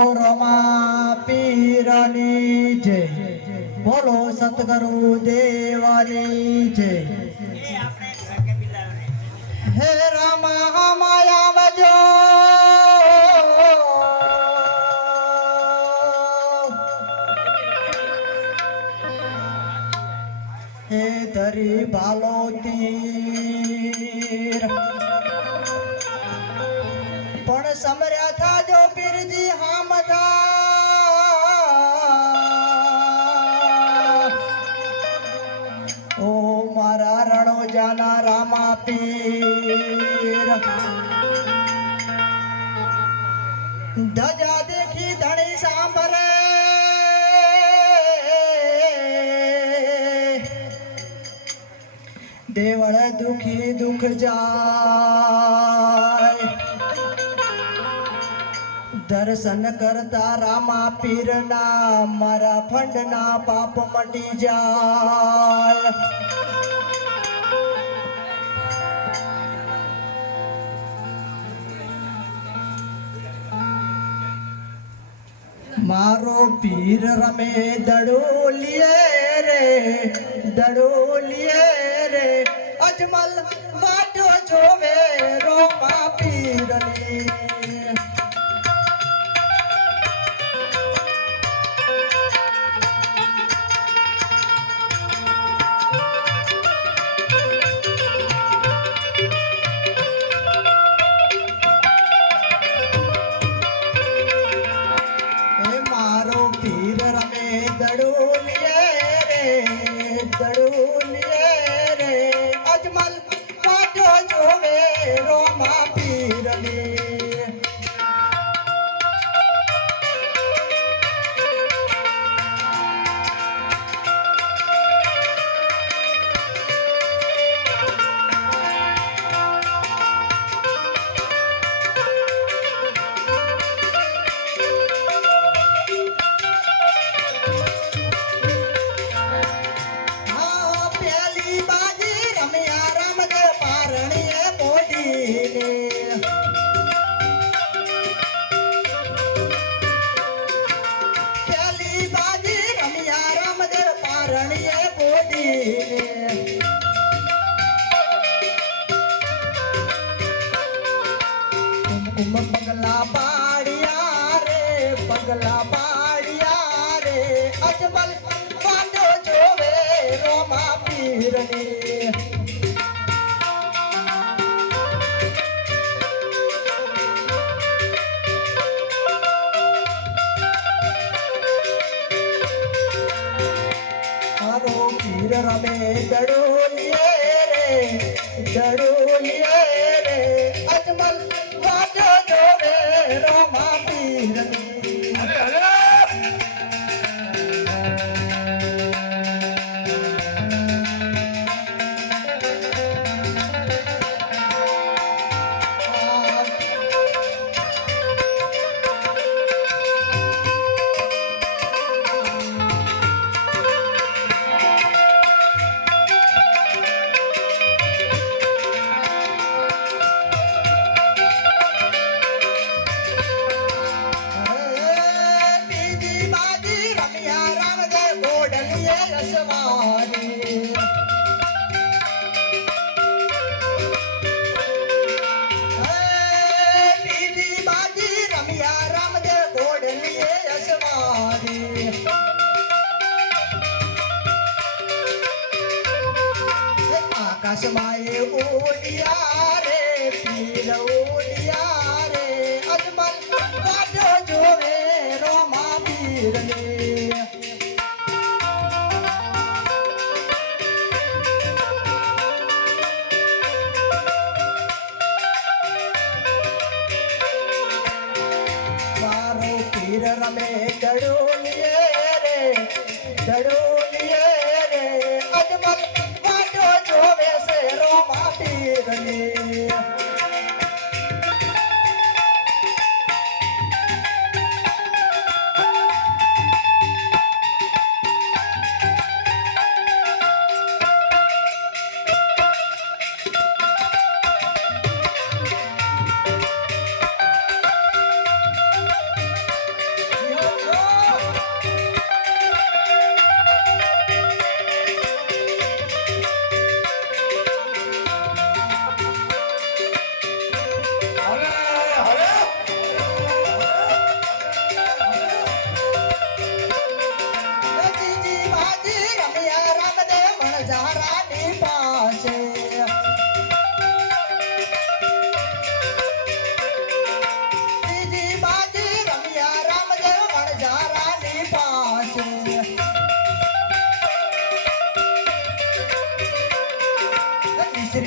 રમા પીરની જય, બોલો સતગુરુ દેવાની જય. હે રામા માયા વજો હે ધરી ભાલો તીર પણ સમર્યા થાજો પીરજી હામદા ઓ મારા રણોજાના રામા પીર ધજા દેખી ધણી સાંભરે દેવળ દુખી દુખ જાય દર્શન કરતા રામા પીરના મારા ફંડના પાપ મટી જાય. મારો પીર રમે દડોલિયે રે દડોલિયે રે અજમલ વાટો જોવે રોમા પીરની. મારો પીર રમે દડોલિયે રે દડોલિયે રે અજમલ વાટો જોવે રોમા પીરની. પગલા પાડિયા રે પગલા પાડિયા રે અજમલ વાટો જોવે રોમા પીરની. મારો પીર રમે દડોલિયે રે દડોલિયે રે અજમલ વાટો જોવે રોમા પીરની. આકાશમાં ઉડિયા રે પીર ઉડિયા રે અજમલ વાટો જોવે રોમા પીરની. મારો પીર રમે દડોલિયે રે દડોલિયે રે અજમલ વાટો જોવે છે રોમા પીરની.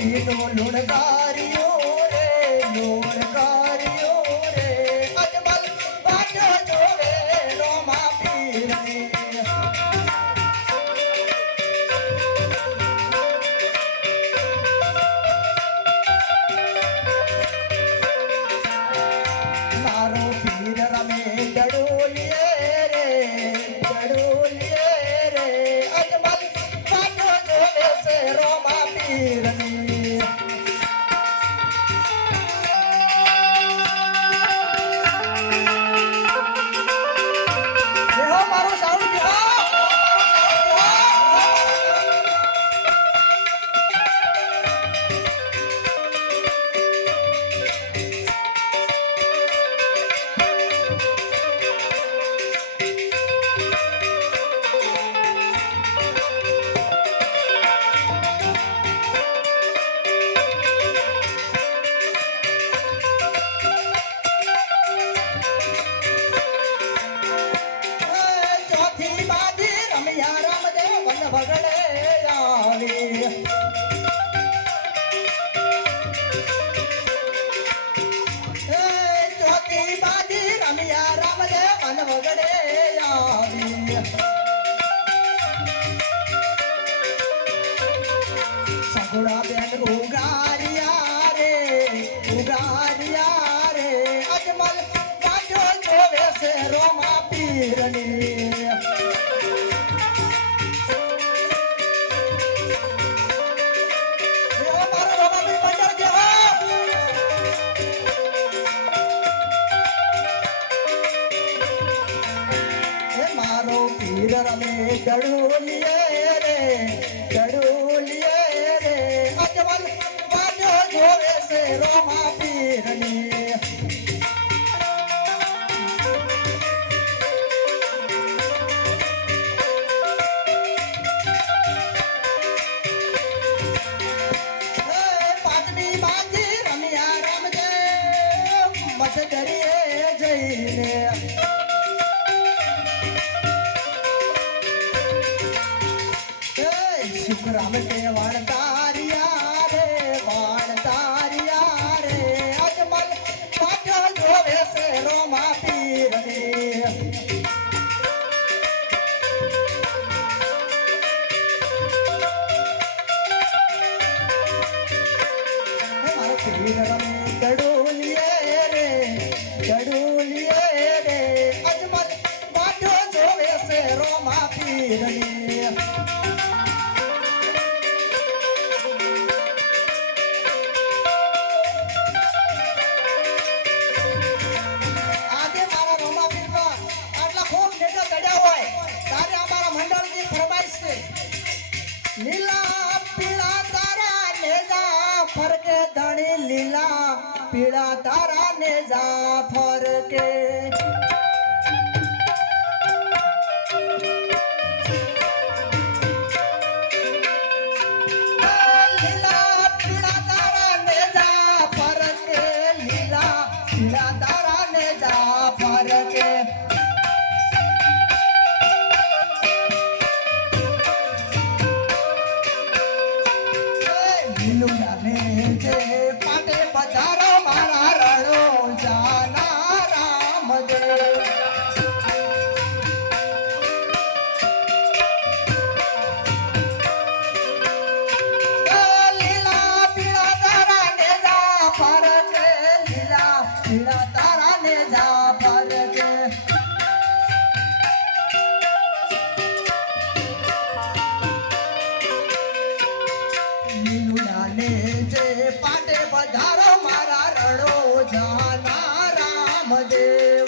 નો લુણગારીઓ રે લુણગારીઓ રે અજમલ વાટો જોવે રોમા પીરની મારો પીર રમે ડડોલીએ રે ડડોલીએ રે અજમલ વાટો જોવે છે રોમા પીરની દેહો મારો સાઉન્ડ દેહો ચોથી બાજી રમ્યા રામદેવ વન ભગડે આવી ચોથી બાજી રમ્યા રામદેવ વન ભગડે આવી સગુડા બેન ઉગારિયા રે અજમલ વાજો જોવે છે રોમા પીરની દેહો મારો રોમા પીર બંદર દેહો હે મારો પીર રમે ડડોલીએ રે ડડોલીએ રે અજમલ વાજો જોવે છે રોમા પીરની પાંચમી બાજી રમ્યા રામદેવ મઠ દરિયે જઈને શુક્રામ તે વાણતારિયા રે અજમલ પાછો જોવે છે રોમા પીરની મારો પીર રમે ડડોલીએ રે અજમલ પાછો જોવે છે રોમા પીરની આજે મારા રોમા પીરમાં આટલા ખૂબ નેતા ચડ્યા હોય તારે અમારા મંડળની ફરમાઈશ છે લીલા પીળા તારા નેજા ફરકે ધણી લીલા પીળા તારા નેજા ફરકે લીલા પીળા તારા નેજા ફરકે લીલા પીળા તારા નેજા ફરકે લીલુડાને જે પાટે પધારો મારા રણો જાના રામદેવ લીલા પીળા તારા નેજા ફરકે લીલા પીળા તારા નેજા ફરકે લીલુડાને જે પાટે પધારો મારા રણો જાના રામદેવ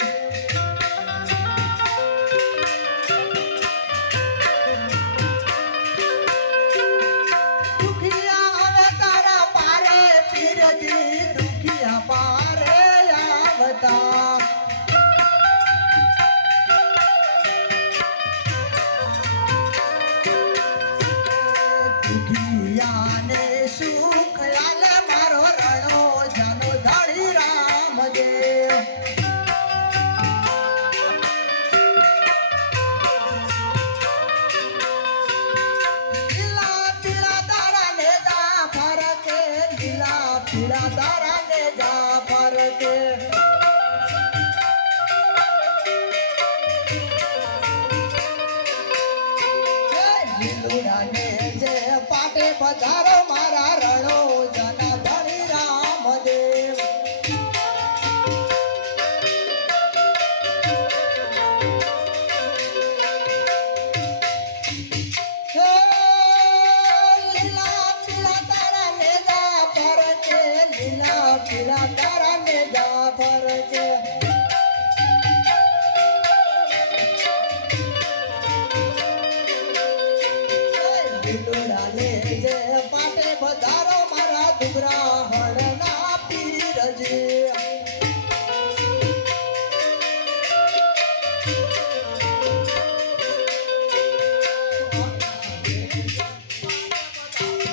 દુખિયા હવે તારા પારે પીરજી દુખિયા પારે આવતા દુખિયાને સુખ આલે મારો રણો જાનો ધાડી રામદેવ લીલા પીળા તારા નેજા ફરકે ફરજે લીલુડા લેજે પાટે વધારો મારા દુબરા હળના પીરજી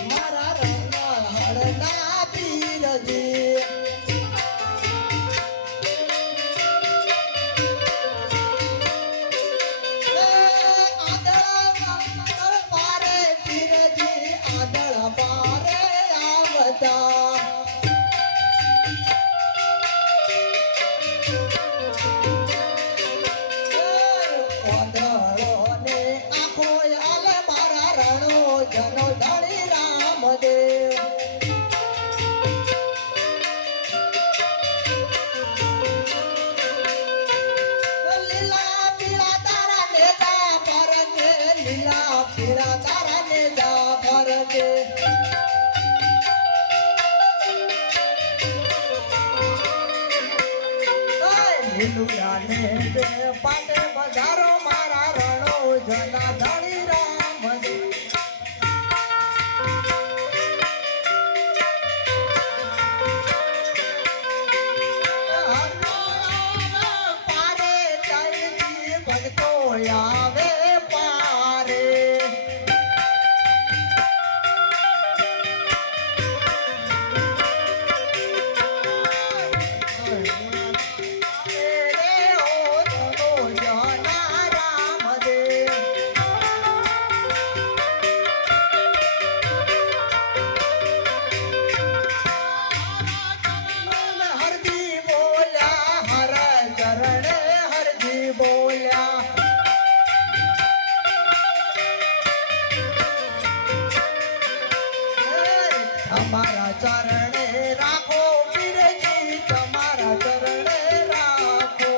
મારા રંગના હળના પીરજી પારે પીરજી આદળ પારે આવતા વાદળોને આંખો આલે મારા રણો જનો ધણી રામદેવ લીલા પીળા તારા નેજા પરજે લીલા પીળા તારા નેજા પરજે લીલુડા નેજે પાટે બજારો મારા રણો જના ધણી રામદેવ પારે ચૈતી ભક્તો આવે પારે રે ઓ ધનો જના રામદેવ હરજી બોલ્યા હર ચરણે હરજી બોલ્યા તમારા ચરણે રાખો પીરજી તમારા ચરણે રાખો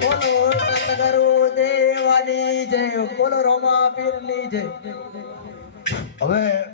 બોલો સતગુરુ દેવાની જય બોલો રોમા પીરની જય હવે